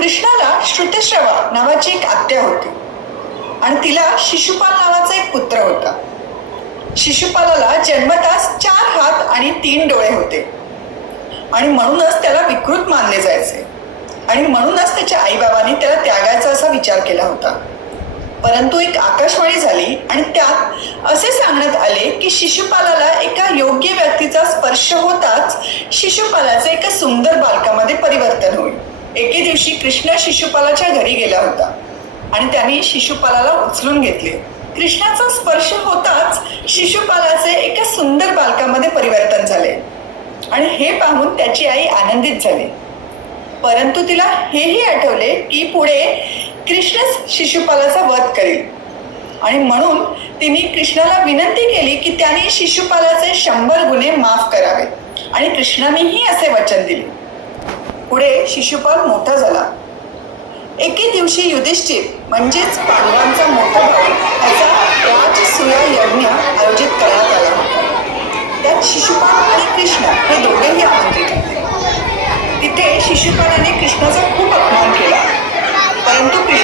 कृष्णाला श्रुतश्रवा नावाची एक आत्या होती आणि तिला शिशुपाल नावाचा एक पुत्र होता. शिशुपालाला जन्मताच 4 हात आणि 3 डोळे होते आणि म्हणूनच त्याला विकृत मानले जायचे आणि म्हणूनच त्याच्या आईबाबांनी त्याला त्यागायचा असा विचार केला होता. परंतु एक आकाशवाणी झाली आणि त्यात असे सांगण्यात आले की शिशुपालाला एका योग्य व्यक्तीचा स्पर्श होताच शिशुपालाचे एका सुंदर बालकामध्ये परिवर्तन होईल. एके दिवशी कृष्ण शिशुपालाच्या घरी गेला होता आणि त्याने शिशुपालाला उचलून घेतले. कृष्णाचा स्पर्श होताच शिशुपालाचे एका सुंदर बालकामध्ये परिवर्तन झाले आणि हे पाहून त्याची आई आनंदित झाली. परंतु तिला हेही आठवले की पुढे कृष्णच शिशुपालाचा वध करेल आणि म्हणून तिने कृष्णाला विनंती केली की त्याने शिशुपालाचे 100 गुन्हे माफ करावेत आणि कृष्णानेही असे वचन दिले. पुढे शिशुपाल मोठा झाला. एके दिवशी युधिष्ठिर म्हणजेच पांडवांचा मोठा भाऊ याचा राजसूया यज्ञ आयोजित करण्यात आला होता. त्यात शिशुपाल आणि कृष्ण हे दोघेही आमंत्रित होते. तिथे शिशुपालाने कृष्णाचा खूप अपमान केला, परंतु कृष्ण